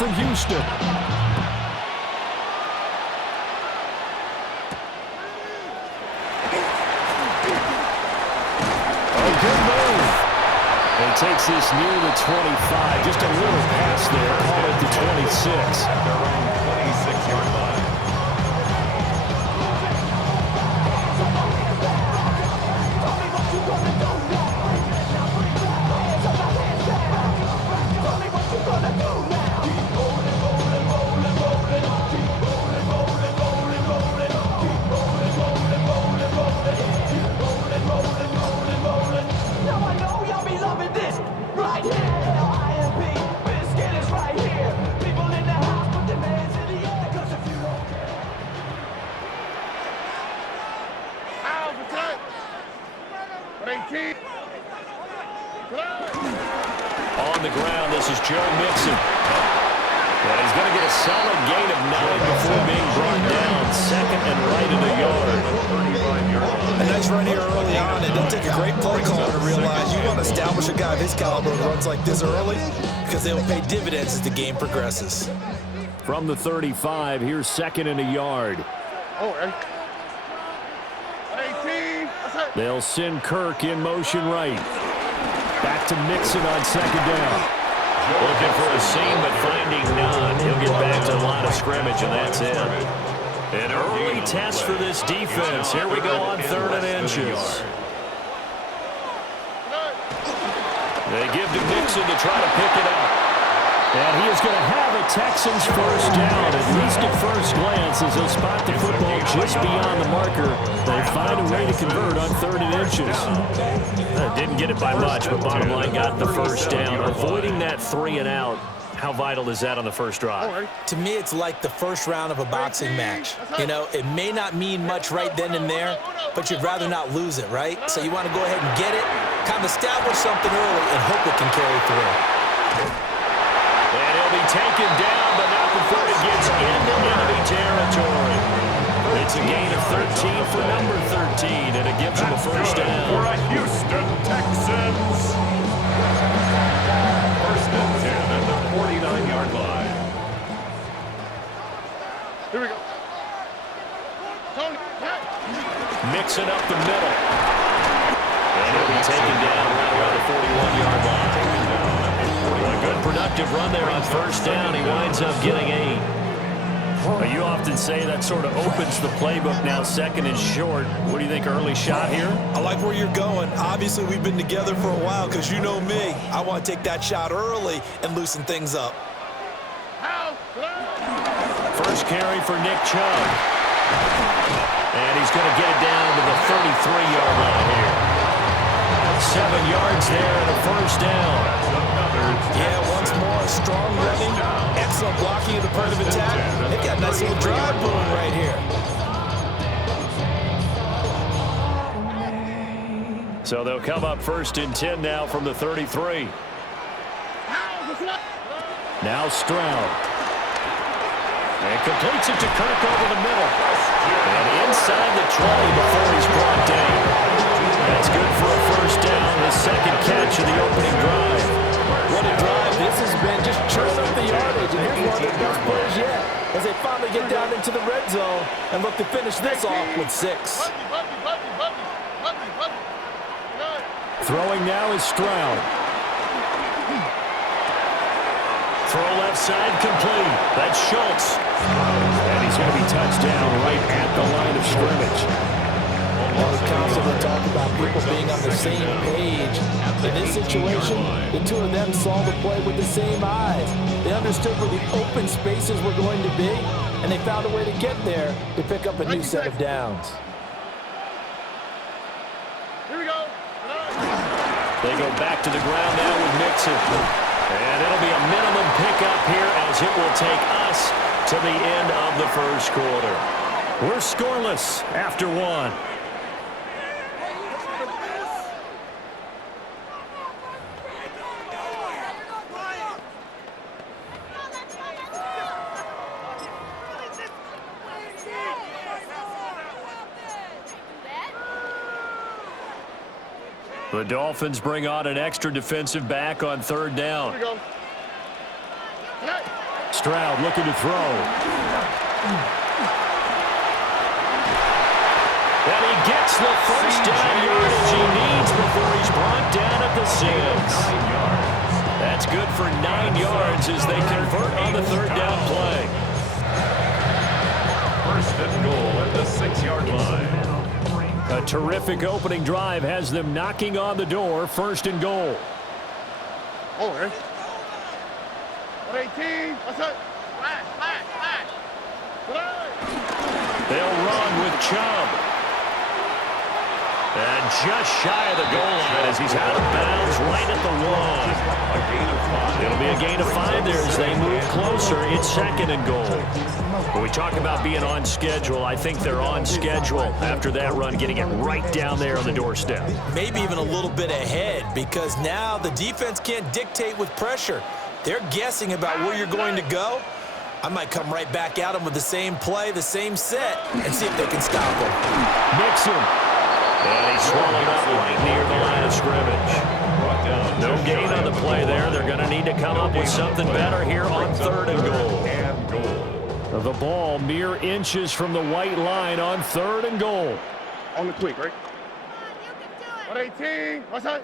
from Houston. Good move. He takes this near the 25. Just a little pass there. Call it the 26. At their own 26-yard line. On the ground, this is Joe Mixon. Well, he's going to get a solid gain of 9 before being brought down. Second and right in the yard. A nice run here early on. It doesn't take a great play caller to realize you want to establish a guy of his caliber who runs like this early because they will pay dividends as the game progresses. From the 35, here's second and a yard. They'll send Kirk in motion right. Back to Mixon on second down. Looking for a seam, but finding none. He'll get back to the line of scrimmage, and that's it. An early test for this defense. Here we go on 3rd and inches. They give to Mixon to try to pick it up. And he is going to have a Texans first down, at least at first glance, as they'll spot the football just beyond the marker. They find a way to convert on 3rd and inches. Didn't get it by much, but bottom line got the first down. Avoiding that 3 and out. How vital is that on the first drive? To me, it's like the first round of a boxing match. You know, it may not mean much right then and there, but you'd rather not lose it, right? So you want to go ahead and get it, kind of establish something early, and hope it can carry through. And he'll be taken down, but not before it gets into enemy territory. It's a gain of 13 for number 13, and it gives him a first down. For a Houston Texans. First and 10 at the 49-yard line. Here we go. Mixing up the middle. And he'll be taken down right around the 41-yard line. A good productive run there on first down. He winds up getting 8. Well, you often say that sort of opens the playbook now, second and short. What do you think, early shot here? I like where you're going. Obviously, we've been together for a while because you know me. I want to take that shot early and loosen things up. First carry for Nick Chubb. And he's going to get it down to the 33-yard line here. 7 yards there and a first down. Yeah, once more, strong running, excellent blocking at the point of attack. They've got a nice little drive going right here. So they'll come up first and 10 now from the 33. Now Stroud. And completes it to Kirk over the middle. And inside the 20 before he's brought down. That's good for a first down, his second catch of the opening drive. What a drive this has been, just churning up the yardage. And here's one of their best plays yet as they finally get down into the red zone and look to finish this off with 6. Throwing now is Stroud. Throw left side complete. That's Schultz. And he's going to be touched down right at the line of scrimmage. Well, we constantly talk about people being on the same page. In this situation, the two of them saw the play with the same eyes. They understood where the open spaces were going to be, and they found a way to get there to pick up a new set of downs. Here we go. They go back to the ground now with Mixon. And it'll be a minimum pickup here as it will take us to the end of the first quarter. We're scoreless after 1. The Dolphins bring on an extra defensive back on 3rd down. Stroud looking to throw. And he gets the first down yardage he needs before he's brought down at the 6. That's good for 9 yards as they convert on the third down play. First and goal at the 6-yard line. A terrific opening drive has them knocking on the door. First and goal. Over. 118. What's up? Flash, flash, flash. They'll run with Chubb. And just shy of the goal line as he's out of bounds right at the 1. It'll be a gain of 5 there as they move closer. It's second and goal. When we talk about being on schedule, I think they're on schedule after that run, getting it right down there on the doorstep. Maybe even a little bit ahead, because now the defense can't dictate with pressure. They're guessing about where you're going to go. I might come right back at them with the same play, the same set, and see if they can stop them. Nixon. And he's swallowed up right near the line of scrimmage. No gain on the play there. They're going to need to come up with something better here on third and goal. The ball mere inches from the white line on third and goal. On the quick, right? 118. What's up?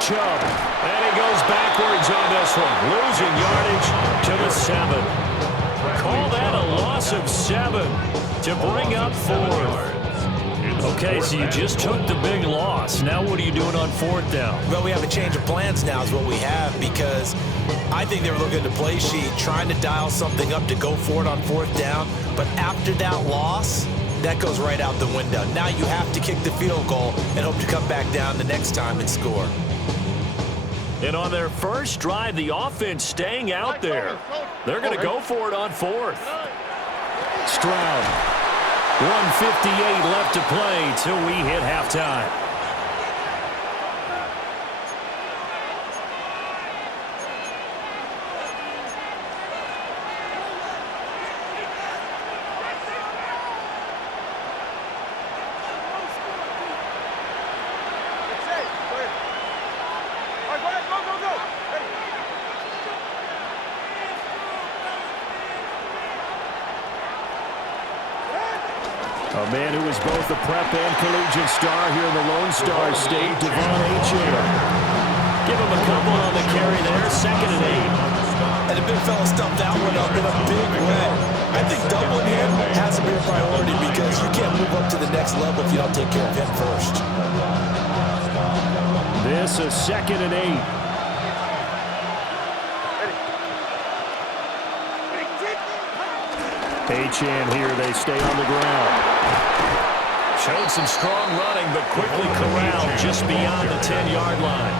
Chubb. And he goes backwards on this one, losing yardage to the 7. Call that a loss of 7 to bring up 4. Okay, so you just took the big loss. Now what are you doing on fourth down? Well, we have a change of plans now is what we have, because I think they were looking at the play sheet, trying to dial something up to go for it on fourth down. But after that loss, that goes right out the window. Now you have to kick the field goal and hope to come back down the next time and score. And on their first drive, the offense staying out there. They're going to go for it on fourth. Stroud. 1:58 left to play till we hit halftime. A man who is both a prep and collegiate star here in the Lone Star State, Devon Achane. Give him a couple on the carry there, second and 8. And the big fella stumped that one up in a big way. I think doubling him has to be a priority, because you can't move up to the next level if you don't take care of him first. This is second and 8. Achane here, they stay on the ground. Showed some strong running, but quickly corralled just beyond the 10-yard line.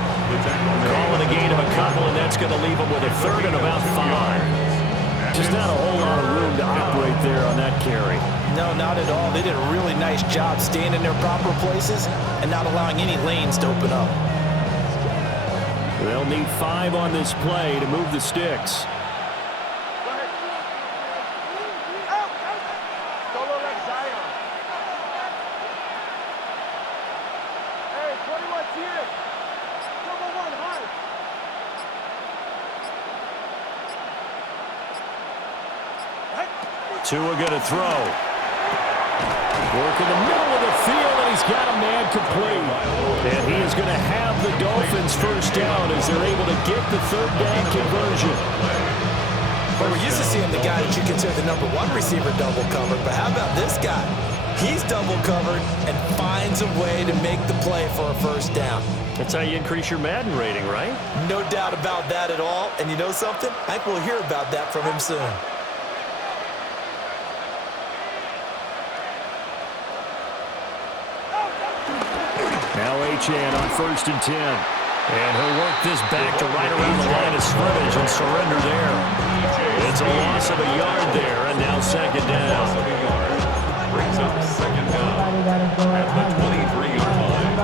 Calling a gain of a couple, and that's going to leave them with a third and about 5. Just not a whole lot of room to operate there on that carry. No, not at all. They did a really nice job staying in their proper places and not allowing any lanes to open up. They'll need 5 on this play to move the sticks. Tua going to throw. Work in the middle of the field, and he's got a man complete. And he is going to have the Dolphins first down as they're able to get the third down conversion. Well, we're used to seeing the guy that you consider the number 1 receiver double covered, but how about this guy? He's double covered and finds a way to make the play for a first down. That's how you increase your Madden rating, right? No doubt about that at all. And you know something? I think we'll hear about that from him soon. Now Achane on first and 10. And he'll work this back to right around the line of scrimmage and surrender there. It's a loss of a yard there, and now second down. Brings up second down at the 23-yard line.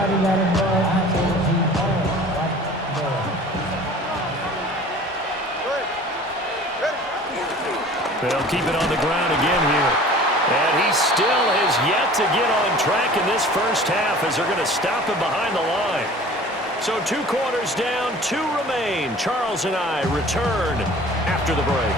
They'll keep it on the ground again here. And he still has yet to get on track in this first half as they're going to stop him behind the line. So 2 quarters down, 2 remain. Charles and I return after the break.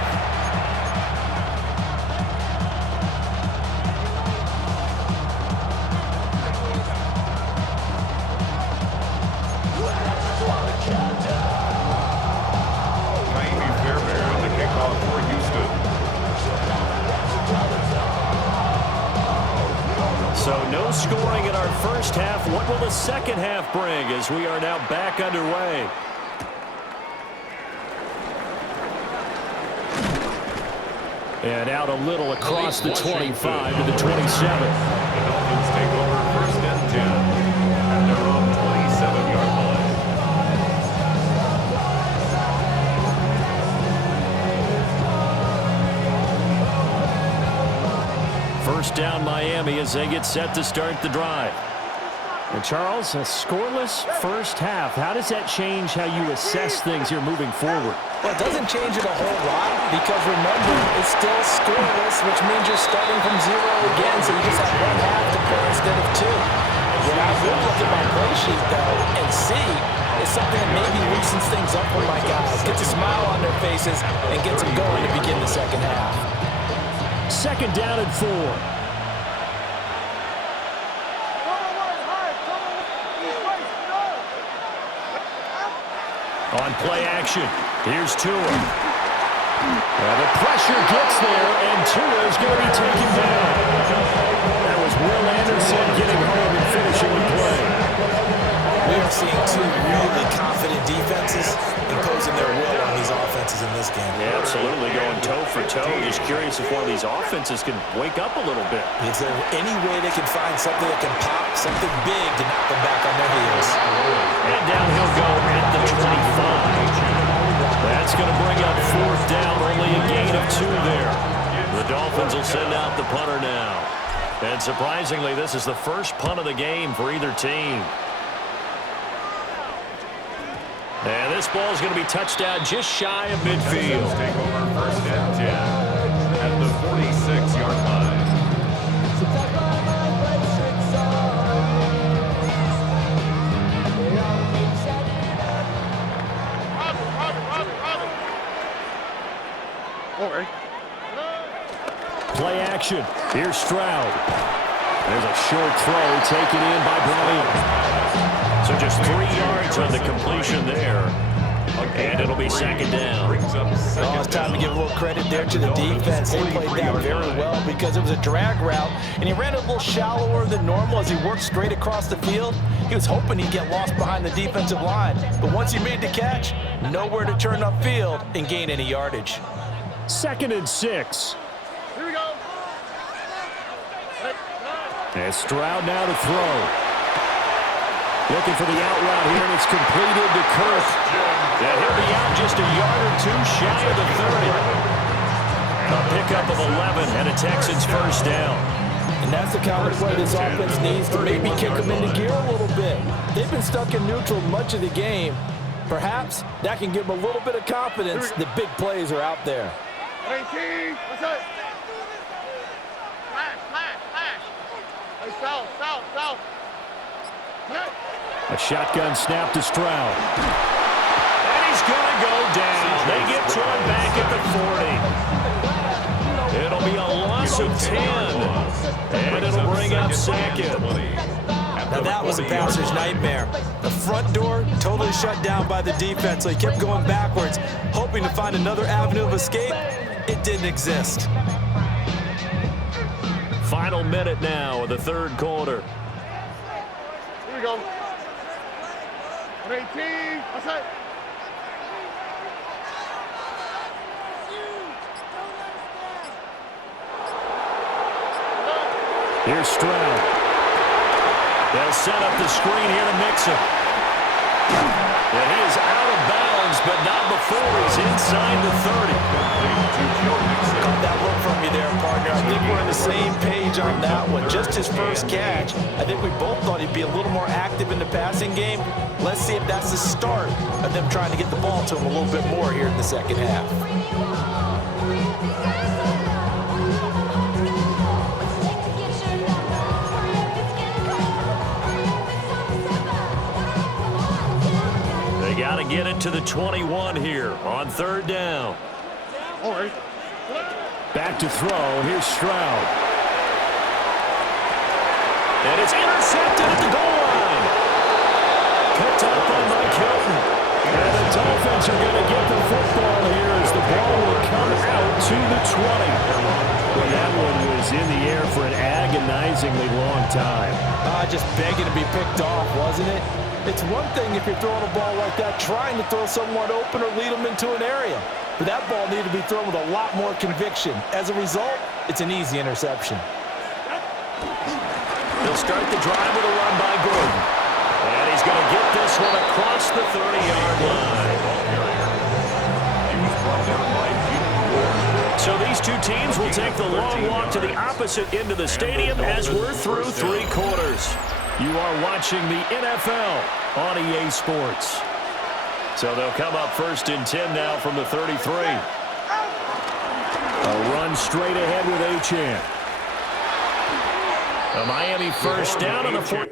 So no scoring in our first half. What will the second half bring as we are now back underway? And out a little across the 25 to the 27. The Dolphins take over first and 10 at their own 27-yard line. First down Miami as they get set to start the drive. And Charles, a scoreless first half. How does that change how you assess things here moving forward? Well, it doesn't change it a whole lot because, remember, it's still scoreless, which means you're starting from 0 again, so you just have 1 half to play instead of 2. What I will look at my play sheet, though, and see is something that maybe loosens things up for my guys, gets a smile on their faces, and gets them going to begin the second half. Second down and 4. On play action, here's Tua. Well, the pressure gets there, and Tua is going to be taken down. That was Will Anderson getting home and finishing the play. We are seeing 2 really confident defenses imposing their will on these offenses in this game. Yeah, absolutely, going toe for toe. Just curious if one of these offenses can wake up a little bit. Is there any way they can find something that can pop, something big to knock them back on their heels? And down he'll go at the 25. That's going to bring up fourth down, only a gain of 2 there. The Dolphins will send out the punter now. And surprisingly, this is the first punt of the game for either team. And this ball is going to be touched down just shy of midfield. Take over first and 10 at the 46-yard line. Over. Play action. Here's Stroud. There's a short throw taken in by Bryant. So just 3 yards on the completion there. And it'll be second down. Oh, it's time to give a little credit there to the defense. They played that very well because it was a drag route, and he ran a little shallower than normal as he worked straight across the field. He was hoping he'd get lost behind the defensive line, but once he made the catch, nowhere to turn upfield and gain any yardage. Second and 6. Here we go. And Stroud now to throw. Looking for the out route here, and it's completed to Kirk. And he'll be out just a yard or 2 shy of the 30. A pickup of 11 and a Texans first down. And that's the kind of play this offense needs to maybe kick them into gear a little bit. They've been stuck in neutral much of the game. Perhaps that can give them a little bit of confidence that big plays are out there. 19. What's up? Flash. Hey, south. A shotgun snap to Stroud. And he's going to go down. They get to him back at the 40. It'll be a loss of 10. And it'll bring up second. Now that was a passer's nightmare. The front door totally shut down by the defense, so he kept going backwards, hoping to find another avenue of escape. It didn't exist. Final minute now of the third quarter. Here we go. 18. What's that? Here's Stroud. They'll set up the screen here to Mixon. And he is out of bounds, but not before he's inside the 30. Caught that look from you there, partner. I think we're on the same page on that one. Just his first catch. I think we both thought he'd be a little more active in the passing game. Let's see if that's the start of them trying to get the ball to him a little bit more here in the second half. They got to get it to the 21 here on third down. All right. Back to throw. Here's Stroud. And it's intercepted at the goal line. Picked up by Mike Hilton. And the Dolphins are going to get the football here as the ball will come out to the 20. Well, that one was in the air for an agonizingly long time. Just begging to be picked off, wasn't it? It's one thing if you're throwing a ball like that, trying to throw someone open or lead them into an area. But that ball needed to be thrown with a lot more conviction. As a result, it's an easy interception. They'll start the drive with a run by Gordon. And he's going to get this one across the 30-yard line. So these two teams will take the long walk to the opposite end of the stadium as we're through 3 quarters. You are watching the NFL on EA Sports. So they'll come up first and 10 now from the 33. A run straight ahead with Achane. A Miami first down on the 4.